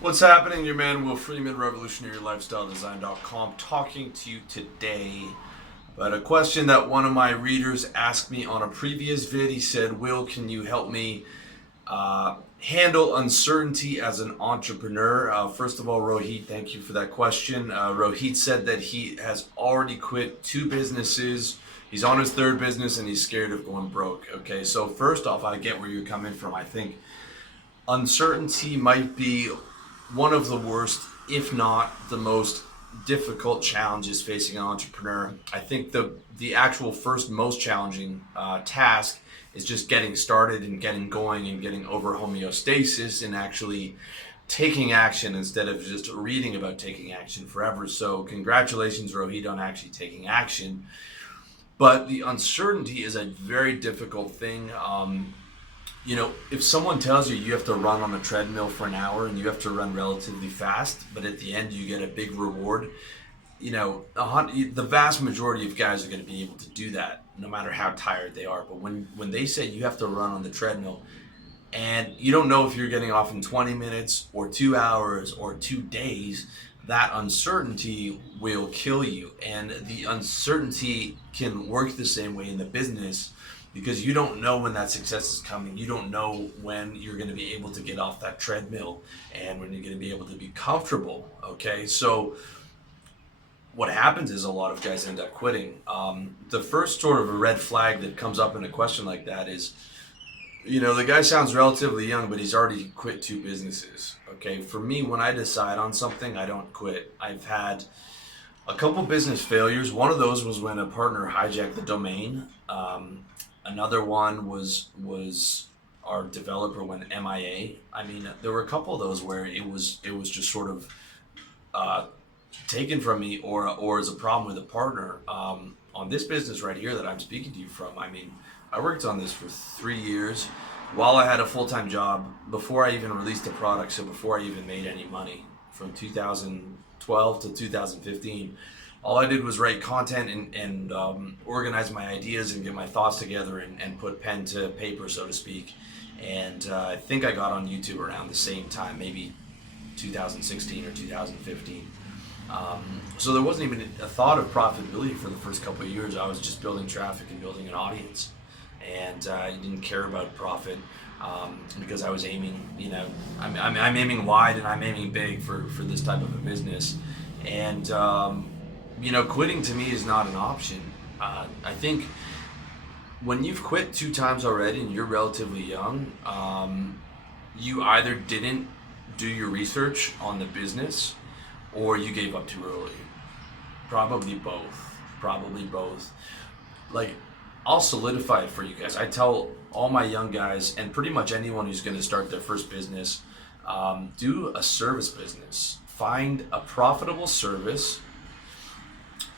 What's happening? Your man Will Freeman, RevolutionaryLifestyleDesign.com, talking to you today about a question that one of my readers asked me on a previous vid. He said, Will, can you help me handle uncertainty as an entrepreneur? First of all, Rohit, thank you for that question. Rohit said that he has already quit 2 businesses. He's on his 3rd business and he's scared of going broke. Okay, so first off, I get where you're coming from. I think uncertainty might be one of the worst, if not the most difficult challenges facing an entrepreneur. I think the actual first most challenging task is just getting started and getting going and getting over homeostasis and actually taking action instead of just reading about taking action forever. So congratulations, Rohit, on actually taking action. But the uncertainty is a very difficult thing. If someone tells you you have to run on a treadmill for an hour and you have to run relatively fast, but at the end you get a big reward, the vast majority of guys are going to be able to do that no matter how tired they are. But when they say you have to run on the treadmill and you don't know if you're getting off in 20 minutes or 2 hours or 2 days, that uncertainty will kill you. And the uncertainty can work the same way in the business, because you don't know when that success is coming. You don't know when you're going to be able to get off that treadmill and when you're going to be able to be comfortable. Okay, so what happens is a lot of guys end up quitting. The first sort of a red flag that comes up in a question like that is, the guy sounds relatively young, but he's already quit 2 businesses. Okay, for me, when I decide on something, I don't quit. I've had a couple business failures. One of those was when a partner hijacked the domain. Another one was our developer went MIA. I mean, there were a couple of those where it was just sort of taken from me, or as a problem with a partner. On this business right here that I'm speaking to you from, I mean, I worked on this for 3 years while I had a full-time job before I even released a product. So before I even made any money, from 2012 to 2015. All I did was write content and organize my ideas and get my thoughts together and put pen to paper, so to speak. And I think I got on YouTube around the same time, maybe 2016 or 2015. So there wasn't even a thought of profitability for the first couple of years. I was just building traffic and building an audience. And I didn't care about profit because I was aiming, I'm aiming wide and I'm aiming big for this type of a business. And quitting to me is not an option. I think when you've quit 2 times already and you're relatively young, you either didn't do your research on the business or you gave up too early. Probably both. Like, I'll solidify it for you guys. I tell all my young guys and pretty much anyone who's going to start their first business, do a service business. Find a profitable service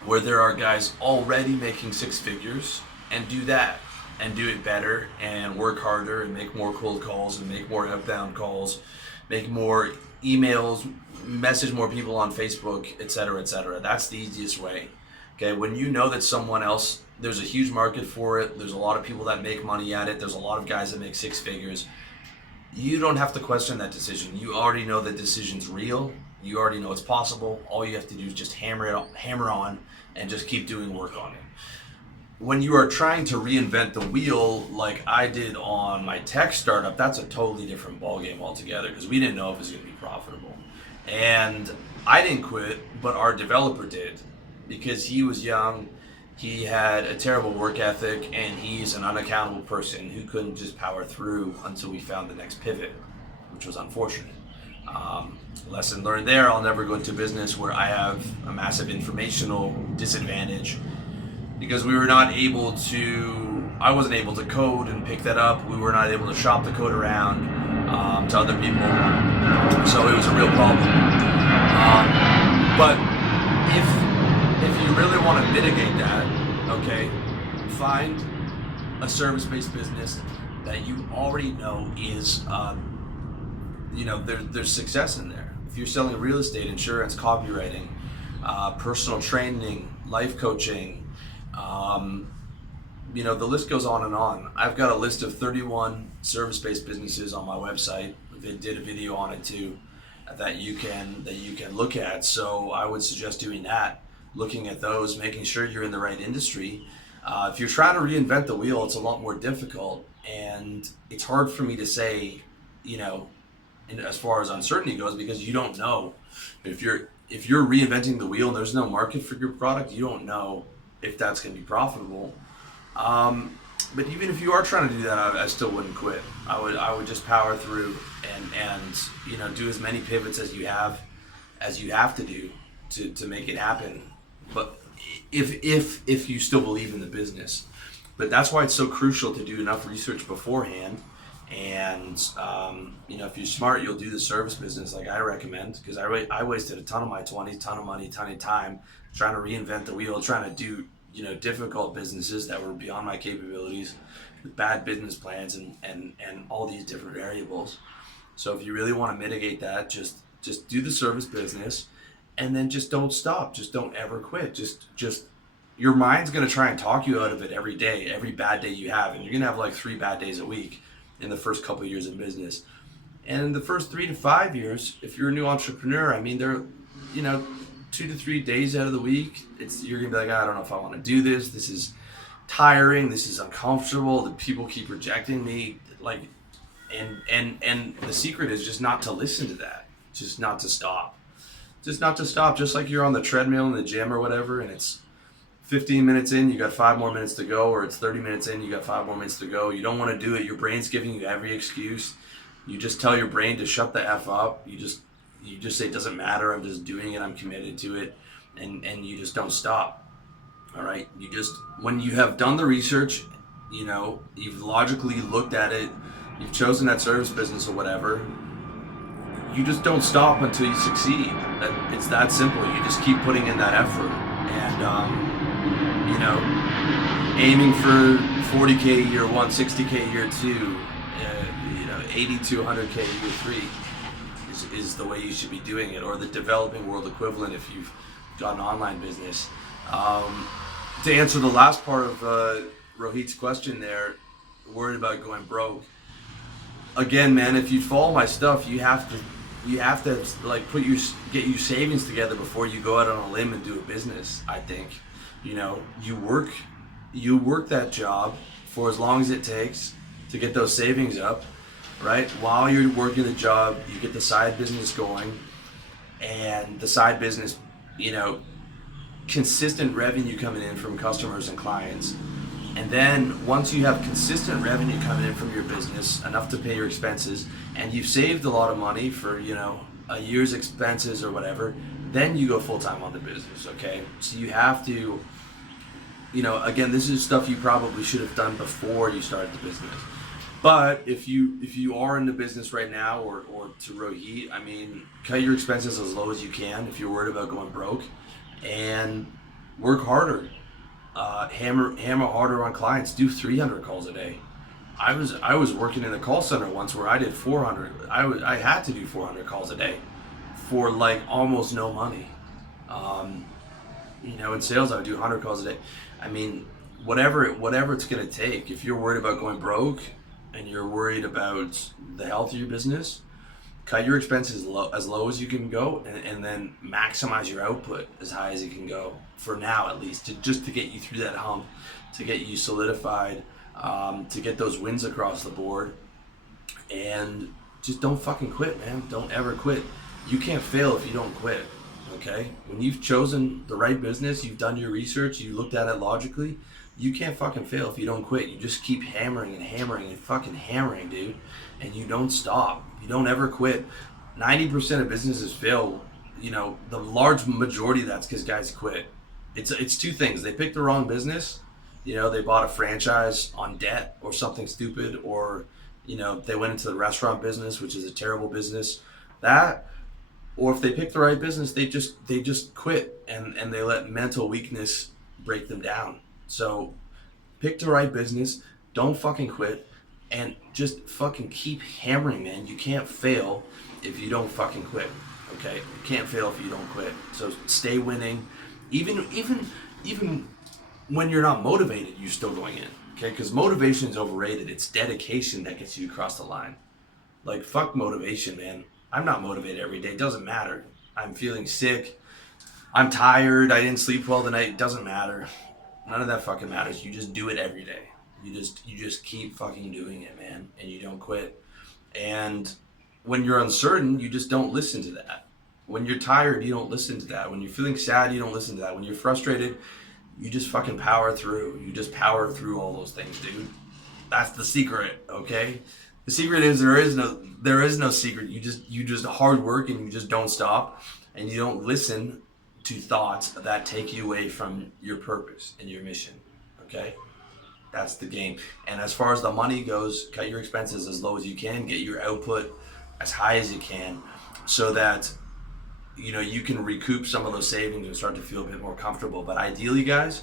where there are guys already making 6 figures, and do that and do it better and work harder and make more cold calls and make more outbound calls, make more emails, message more people on Facebook, etc., etc. That's the easiest way. Okay, when you know that someone else, there's a huge market for it, there's a lot of people that make money at it, there's a lot of guys that make 6 figures, you don't have to question that decision. You already know the decision's real. You already know it's possible. All you have to do is just hammer on and just keep doing work on it. When you are trying to reinvent the wheel like I did on my tech startup, that's a totally different ballgame altogether, because we didn't know if it was going to be profitable. And I didn't quit, but our developer did, because he was young, he had a terrible work ethic, and he's an unaccountable person who couldn't just power through until we found the next pivot, which was unfortunate. Lesson learned there. I'll never go into business where I have a massive informational disadvantage, because I wasn't able to code and pick that up. We were not able to shop the code around to other people. So it was a real problem. But if you really want to mitigate that, okay, find a service-based business that you already know is, there's success in there. If you're selling real estate, insurance, copywriting, personal training, life coaching, the list goes on and on. I've got a list of 31 service-based businesses on my website. I did a video on it too. that you can look at. So I would suggest doing that, looking at those, making sure you're in the right industry. If you're trying to reinvent the wheel, it's a lot more difficult, and it's hard for me to say, you know, as far as uncertainty goes, because you don't know if you're reinventing the wheel and there's no market for your product, you don't know if that's going to be profitable. But even if you are trying to do that, I still wouldn't quit. I would just power through and do as many pivots as you have to do to make it happen. But if you still believe in the business, but that's why it's so crucial to do enough research beforehand. And if you're smart, you'll do the service business like I recommend, because I wasted a ton of my 20s, ton of money, ton of time trying to reinvent the wheel, trying to do difficult businesses that were beyond my capabilities, with bad business plans and all these different variables. So if you really want to mitigate that, just do the service business, and then just don't stop. Just don't ever quit. Just your mind's going to try and talk you out of it every day, every bad day you have, and you're going to have like 3 bad days a week in the first couple of years of business. And in the first 3 to 5 years, if you're a new entrepreneur, I mean, they're 2 to 3 days out of the week, you're gonna be like, I don't know if I want to do this. This is tiring. This is uncomfortable. The people keep rejecting me. Like, and the secret is just not to listen to that. Just not to stop. Just not to stop. Just like you're on the treadmill in the gym or whatever, and it's 15 minutes in, you got 5 more minutes to go, or it's 30 minutes in, you got 5 more minutes to go. You don't want to do it. Your brain's giving you every excuse. You just tell your brain to shut the F up. You just say it doesn't matter. I'm just doing it. I'm committed to it, and you just don't stop. All right. When you have done the research, you've logically looked at it, you've chosen that service business or whatever. You just don't stop until you succeed. It's that simple. You just keep putting in that effort, and aiming for 40K year 1, 60K year 2, 80 to 100K year 3 is the way you should be doing it, or the developing world equivalent if you've got an online business. To answer the last part of Rohit's question there, worried about going broke. Again, man, if you follow my stuff, you have to like get your savings together before you go out on a limb and do a business. I think, you work that job for as long as it takes to get those savings up, right? While you're working the job, you get the side business going, and the side business, consistent revenue coming in from customers and clients. And then once you have consistent revenue coming in from your business, enough to pay your expenses, and you've saved a lot of money for, a year's expenses or whatever, then you go full-time on the business, okay? So you have to, again, this is stuff you probably should have done before you started the business. But if you are in the business right now, or to Rohit, I mean, cut your expenses as low as you can if you're worried about going broke, and work harder. Hammer harder on clients. Do 300 calls a day. I was working in a call center once where I did 400. I had to do 400 calls a day for like almost no money. In sales I would do 100 calls a day. I mean, whatever it's gonna take. If you're worried about going broke and you're worried about the health of your business, cut your expenses as low as you can go, and then maximize your output as high as you can go, for now at least, to get you through that hump, to get you solidified, to get those wins across the board. And just don't fucking quit, man. Don't ever quit. You can't fail if you don't quit, okay? When you've chosen the right business, you've done your research, you looked at it logically, you can't fucking fail if you don't quit. You just keep hammering and hammering and fucking hammering, dude. And you don't stop. You don't ever quit. 90% of businesses fail. The large majority of that's because guys quit. It's two things. They picked the wrong business. They bought a franchise on debt or something stupid, or, they went into the restaurant business, which is a terrible business. That, or if they picked the right business, they just quit and they let mental weakness break them down. So pick the right business, don't fucking quit, and just fucking keep hammering, man. You can't fail if you don't fucking quit, okay? You can't fail if you don't quit. So stay winning. Even when you're not motivated, you're still going in, okay? Because motivation is overrated. It's dedication that gets you across the line. Like, fuck motivation, man. I'm not motivated every day. It doesn't matter. I'm feeling sick. I'm tired. I didn't sleep well tonight. It doesn't matter. None of that fucking matters. You just do it every day. You just keep fucking doing it, man, and you don't quit. And when you're uncertain, you just don't listen to that. When you're tired, you don't listen to that. When you're feeling sad, you don't listen to that. When you're frustrated, you just fucking power through. You just power through all those things, dude. That's the secret, okay? The secret is there is no secret. You just hard work and you just don't stop and you don't listen to thoughts that take you away from your purpose and your mission. Okay? That's the game. And as far as the money goes, cut your expenses as low as you can, get your output as high as you can so that you can recoup some of those savings and start to feel a bit more comfortable. But ideally, guys,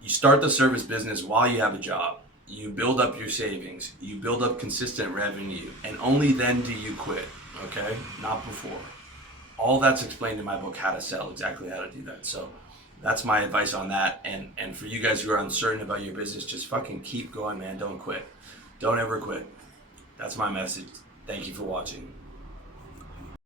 you start the service business while you have a job. You build up your savings, you build up consistent revenue, and only then do you quit, okay? Not before. All that's explained in my book, How to Sell, exactly how to do that. So that's my advice on that. And for you guys who are uncertain about your business, just fucking keep going, man. Don't quit. Don't ever quit. That's my message. Thank you for watching.